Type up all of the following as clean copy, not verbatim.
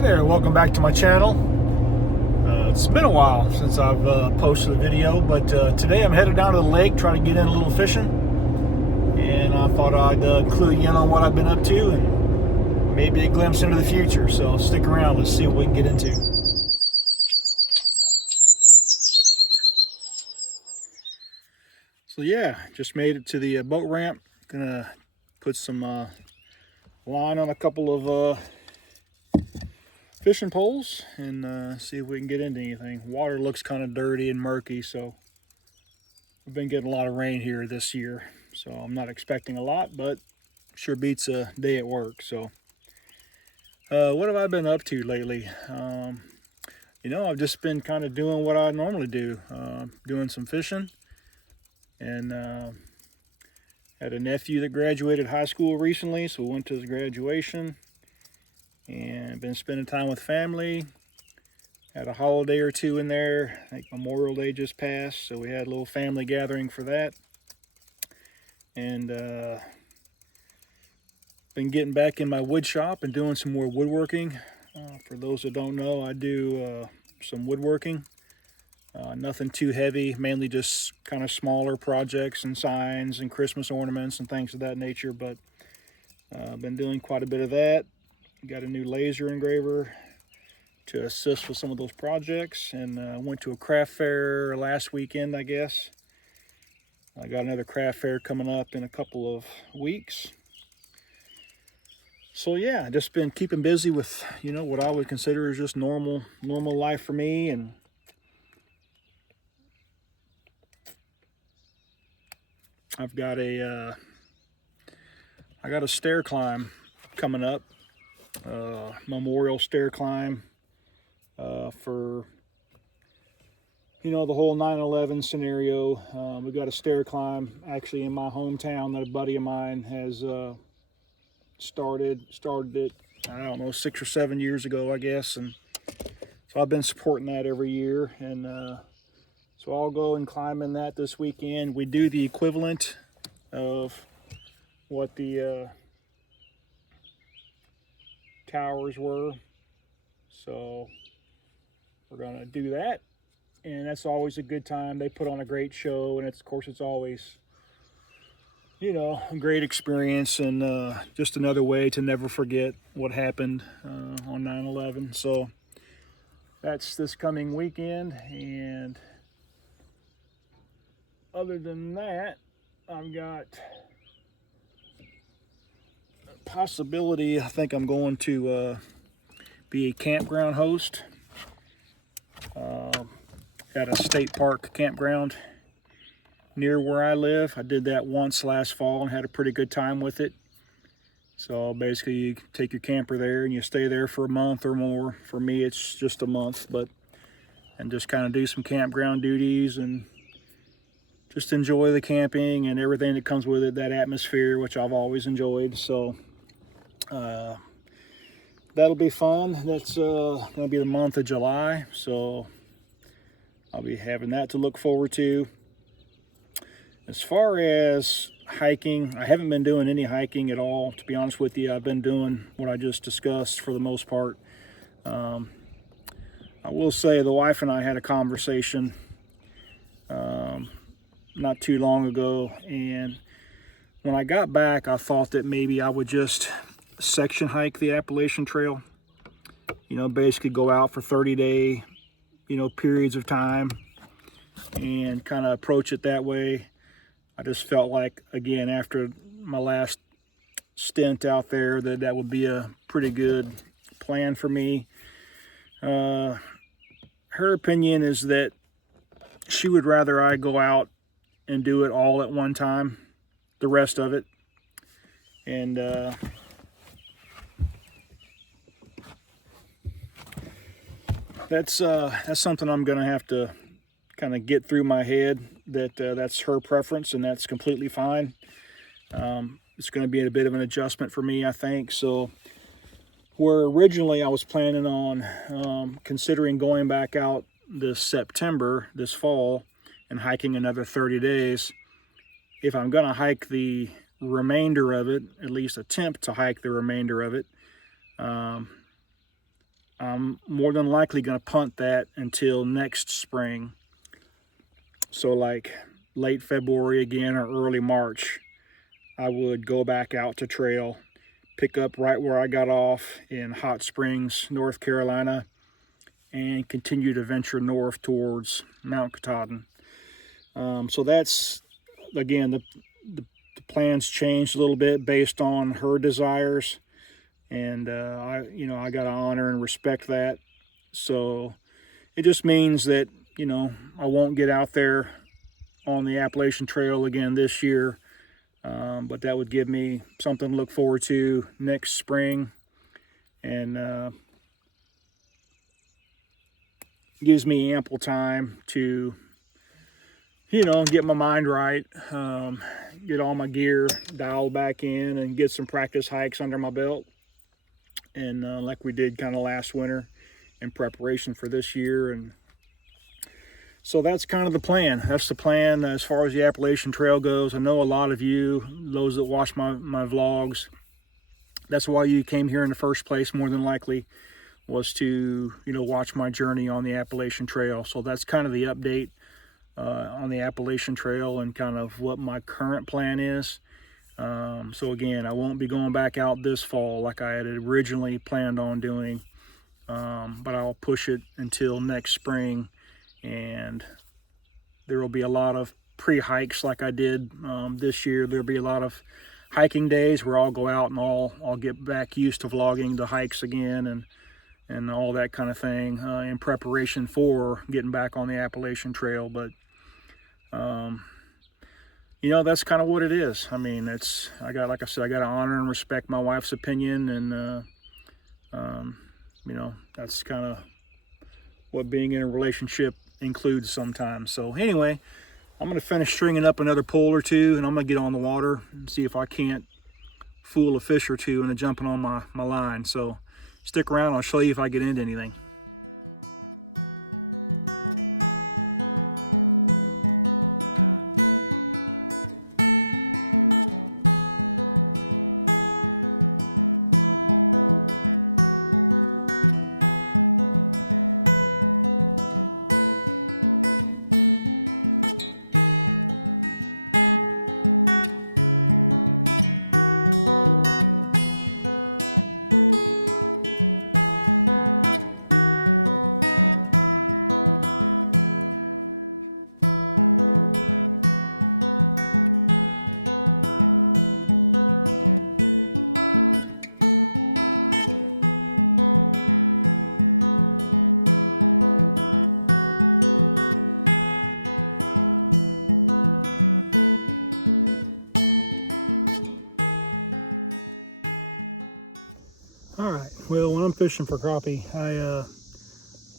there, welcome back to my channel. It's been a while since I've posted a video, but today I'm headed down to the lake, try to get in a little fishing, and I thought I'd clue you in on what I've been up to and maybe a glimpse into the future. So stick around, let's see what we can get into. So yeah, just made it to the boat ramp. Gonna put some line on a couple of fishing poles and see if we can get into anything. Water looks kind of dirty and murky, so we've been getting a lot of rain here this year, so I'm not expecting a lot, but sure beats a day at work. So what have I been up to lately? I've just been kind of doing what I normally do, doing some fishing, and had a nephew that graduated high school recently, so we went to his graduation and been spending time with family. Had a holiday or two in there. I think Memorial Day just passed, so we had a little family gathering for that. And been getting back in my wood shop and doing some more woodworking. For those that don't know, I do some woodworking. Nothing too heavy, mainly just kind of smaller projects and signs and Christmas ornaments and things of that nature, but I've been doing quite a bit of that. Got a new laser engraver to assist with some of those projects, and went to a craft fair last weekend, I guess. I got another craft fair coming up in a couple of weeks. So yeah, just been keeping busy with what I would consider is just normal life for me. And I've got a stair climb coming up, memorial stair climb for the whole 9/11 scenario. We've got a stair climb actually in my hometown that a buddy of mine has started it, I don't know, 6 or 7 years ago, I guess, and so I've been supporting that every year, and so I'll go and climb in that this weekend. We do the equivalent of what the towers were, so we're gonna do that, and that's always a good time. They put on a great show, and of course it's always a great experience, and just another way to never forget what happened on 9/11. So that's this coming weekend, and other than that, I've got a possibility. I think I'm going to be a campground host at a state park campground near where I live. I did that once last fall and had a pretty good time with it. So basically you take your camper there and you stay there for a month or more. For me it's just a month, and just kind of do some campground duties and just enjoy the camping and everything that comes with it, that atmosphere, which I've always enjoyed. So that'll be fun. That's gonna be the month of July, so I'll be having that to look forward to. As far as hiking, I haven't been doing any hiking at all, to be honest with you. I've been doing what I just discussed for the most part. I will say the wife and I had a conversation not too long ago, and when I got back I thought that maybe I would just section hike the Appalachian Trail, basically go out for 30-day periods of time and kind of approach it that way. I just felt like, again, after my last stint out there, that would be a pretty good plan for me. Her opinion is that she would rather I go out and do it all at one time, the rest of it. And that's something I'm gonna have to kind of get through my head, that that's her preference, and that's completely fine. It's going to be a bit of an adjustment for me, I think. So where originally I was planning on considering going back out this fall, and hiking another 30 days, if I'm going to hike the remainder of it, at least attempt to hike the remainder of it, I'm more than likely going to punt that until next spring. So like late February again or early March, I would go back out to trail, pick up right where I got off in Hot Springs, North Carolina, and continue to venture north towards Mount Katahdin. So that's, again, the plans changed a little bit based on her desires, and I got to honor and respect that. So it just means that I won't get out there on the Appalachian Trail again this year, but that would give me something to look forward to next spring, and gives me ample time to get my mind right, get all my gear dialed back in, and get some practice hikes under my belt. And like we did kind of last winter in preparation for this year. And so that's kind of the plan. That's the plan as far as the Appalachian Trail goes. I know a lot of you, those that watch my vlogs, that's why you came here in the first place, more than likely, was to watch my journey on the Appalachian Trail. So that's kind of the update on the Appalachian Trail and kind of what my current plan is. So again, I won't be going back out this fall like I had originally planned on doing, but I'll push it until next spring, and there will be a lot of pre-hikes like I did this year. There'll be a lot of hiking days where I'll go out and I'll get back used to vlogging the hikes again and all that kind of thing in preparation for getting back on the Appalachian Trail. But that's kind of what it is. I mean, like I said, I got to honor and respect my wife's opinion, and that's kind of what being in a relationship includes sometimes. So anyway, I'm going to finish stringing up another pole or two, and I'm going to get on the water and see if I can't fool a fish or two into jumping on my line. So stick around, I'll show you if I get into anything. Well, when I'm fishing for crappie, I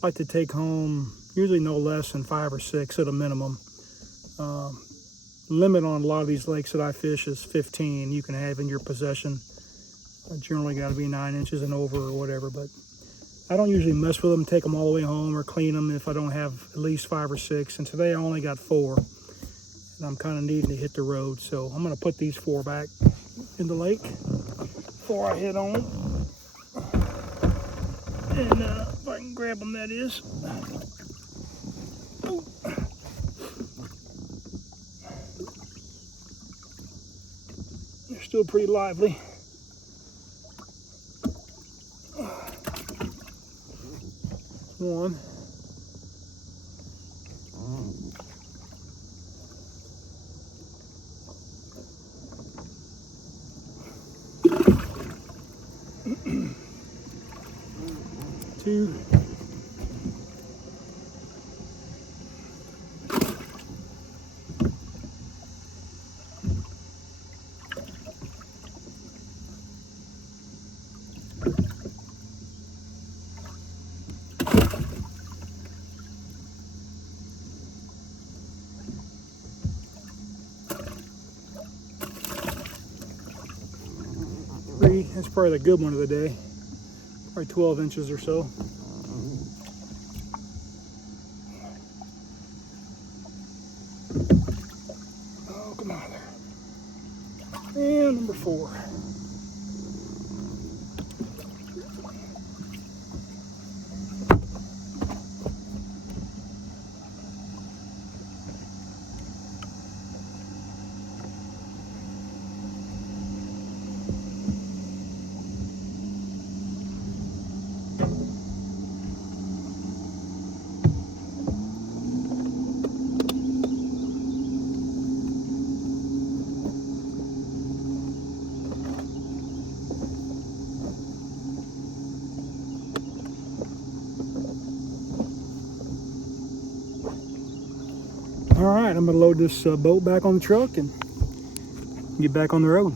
like to take home usually no less than 5 or 6 at a minimum. Limit on a lot of these lakes that I fish is 15 you can have in your possession. Generally got to be 9 inches and over or whatever, but I don't usually mess with them, take them all the way home or clean them if I don't have at least 5 or 6. And today I only got 4, and I'm kind of needing to hit the road. So I'm going to put these 4 back in the lake before I head on. And if I can grab them, that is. They're still pretty lively. One. Two. Three. That's probably the good one of the day. Probably 12 inches or so. Oh, come on there. And number 4. All right, I'm gonna load this boat back on the truck and get back on the road.